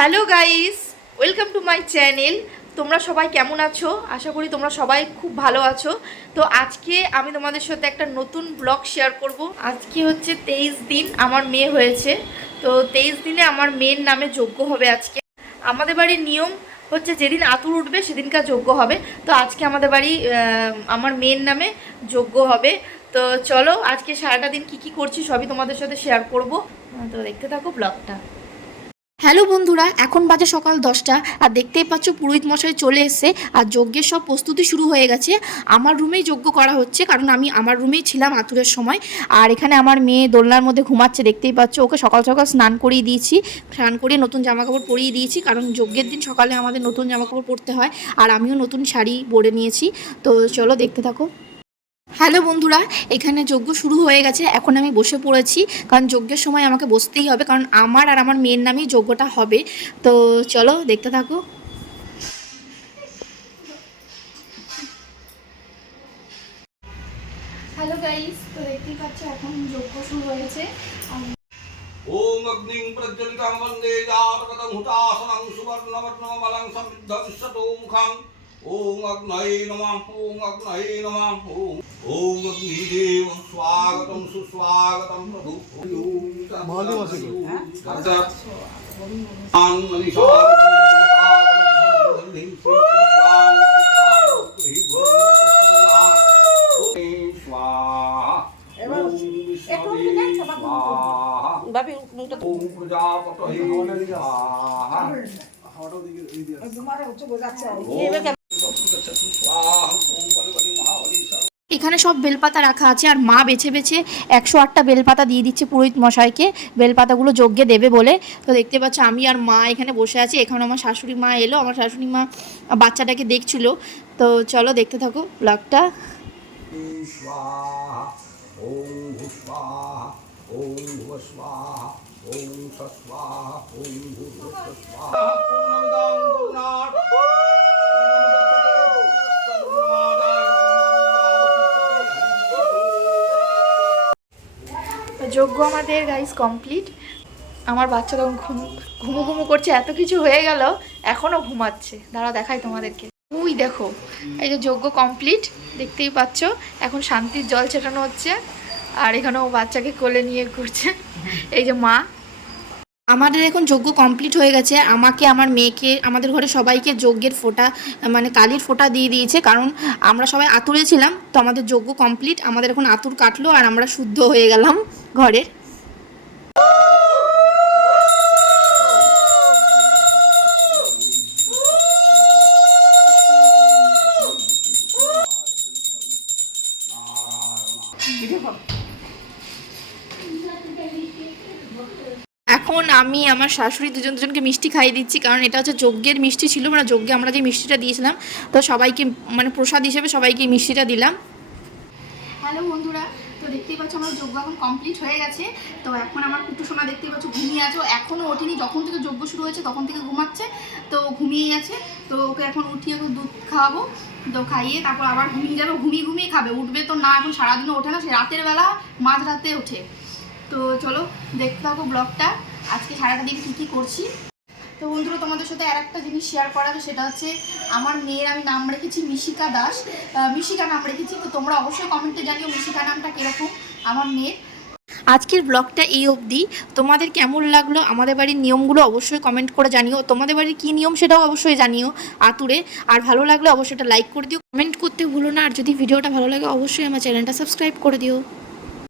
Hello guys, welcome to my channel. তোমরা সবাই কেমন আছো? আশা করি তোমরা সবাই খুব ভালো আছো। তো আজকে আমি তোমাদের সাথে একটা নতুন ব্লগ শেয়ার করব। আজকে হচ্ছে 23 দিন আমার মেয়ে হয়েছে। তো 23 দিনে আমার মেয়ের নামে যজ্ঞ হবে আজকে। আমাদের বাড়ির নিয়ম হচ্ছে যেদিন আতুর উঠবে সেদিনকার যজ্ঞ হবে। তো আজকে আমাদের বাড়ি আমার মেয়ের নামে যজ্ঞ হবে। তো চলো আজকে সারাটা দিন কী করছি সবই তোমাদের সাথে শেয়ার করব। তো দেখতে থাকো ব্লগটা। হ্যালো বন্ধুরা, এখন বাজে সকাল 10টা আর দেখতেই পাচ্ছ পুরোহিত মশাই চলে এসছে আর যজ্ঞের সব প্রস্তুতি শুরু হয়ে গেছে। আমার রুমেই যজ্ঞ করা হচ্ছে কারণ আমি আমার রুমেই ছিলাম আতুরের সময়। আর এখানে আমার মেয়ে দোলনার মধ্যে ঘুমাচ্ছে, দেখতেই পাচ্ছ। ওকে সকাল সকাল স্নান করিয়ে দিয়েছি, স্নান করিয়ে নতুন জামাকাপড় পরিয়ে দিয়েছি কারণ যজ্ঞের দিন সকালে আমাদের নতুন জামাকাপড় পরতে হয়। আর আমিও নতুন শাড়ি পরে নিয়েছি। তো চলো দেখতে থাকো। হ্যালো বন্ধুরা, এখানে যজ্ঞ শুরু হয়ে গেছে। এখন আমি বসে পড়েছি কারণ যজ্ঞের সময় আমাকে বসতেই হবে কারণ আমার আর আমার মেয়ের নামেই যজ্ঞটা হবে। তো চলো দেখতে থাকো। হ্যালো গাইস, তো দেখতেই পাচ্ছ এখন যজ্ঞ শুরু হয়েছে। ओम अग्निं प्रज्वलितं वन्दे जातकतं हुतासनं सुवर्णवर्णमलं समृद्धं विश्वतो मुखं ओम अग्नये नमः ओम अग्नये नमः ओम अग्निदेव स्वागतं सुस्वागतं प्रभु এখানে সব বেলপাতা রাখা আছে আর মা বেছে বেছে 108টা বেলপাতা দিয়ে দিচ্ছে পুরোহিত মশাইকে, বেলপাতাগুলো যজ্ঞে দেবে বলে। তো দেখতে পাচ্ছ আমি আর মা এখানে বসে আছি। এখন আমার শাশুড়ি মা এলো, আমার শাশুড়ি মা বাচ্চাটাকে দেখছিল। তো চলো দেখতে থাকো ব্লগটা। যজ্ঞ আমাদের গাইস কমপ্লিট। আমার বাচ্চা তখন ঘুমু ঘুমু করছে, এত কিছু হয়ে গেল এখনও ঘুমাচ্ছে। দাঁড়া দেখাই তোমাদেরকে। ওই দেখো, এই যে যজ্ঞ কমপ্লিট দেখতেই পাচ্ছ। এখন শান্তির জল ছেটানো হচ্ছে আর এখানেও বাচ্চাকে কোলে নিয়ে ঘুরছে এই যে মা। আমাদের এখন যজ্ঞ কমপ্লিট হয়ে গেছে। আমাকে, আমার মেয়েকে, আমাদের ঘরে সবাইকে যজ্ঞের ফোঁটা মানে কালির ফোঁটা দিয়ে দিয়েছে কারণ আমরা সবাই আতুরে ছিলাম। তো আমাদের যজ্ঞ কমপ্লিট, আমাদের এখন আতুর কাটলো আর আমরা শুদ্ধ হয়ে গেলাম ঘরের। এখন আমি আমার শাশুড়ি দুজনকে মিষ্টি খাইয়ে দিচ্ছি কারণ এটা হচ্ছে যজ্ঞের মিষ্টি ছিল। মানে যজ্ঞে আমরা যে মিষ্টিটা দিয়েছিলাম তো সবাইকে মানে প্রসাদ হিসেবে সবাইকে মিষ্টিটা দিলাম। হ্যালো বন্ধুরা, তো দেখতেই পাচ্ছ আমার যজ্ঞ এখন কমপ্লিট হয়ে গেছে। তো এখন আমার কুটু সোনা দেখতেই পাচ্ছ ঘুমিয়ে আছে, এখনও ওঠেনি। যখন থেকে যজ্ঞ শুরু হয়েছে তখন থেকে ঘুমাচ্ছে, তো ঘুমিয়েই আছে। তো ওকে এখন উঠিয়ে দুধ খাওয়াবো, তো খাইয়ে তারপর আবার ঘুমিয়ে যাবে। ঘুমিয়ে ঘুমিয়ে খাবে, উঠবে তো না। এখন সারাদিনও ওঠে না, সে রাতের বেলা মাঝরাতে ওঠে। তো চলো দেখতে থাকো ব্লগটা, আজকে সারাটা দিন কী করছি। তো বন্ধুরা তোমাদের সাথে আর একটা জিনিস শেয়ার করা আছে, সেটা হচ্ছে আমার মেয়ের আমি নাম রেখেছি মিশিকা দাস, মিশিকা নাম রেখেছি। তো তোমরা অবশ্যই কমেন্টে জানিও মিশিকা নামটা কীরকম আমার মেয়ের। আজকের ব্লগটা এই অবধি। তোমাদের কেমন লাগলো আমাদের বাড়ির নিয়মগুলো অবশ্যই কমেন্ট করে জানিও। তোমাদের বাড়ির কী নিয়ম সেটাও অবশ্যই জানিও আতুরে। আর ভালো লাগলে অবশ্যই একটা লাইক করে দিও, কমেন্ট করতে ভুলো না। আর যদি ভিডিওটা ভালো লাগে অবশ্যই আমার চ্যানেলটা সাবস্ক্রাইব করে দিও।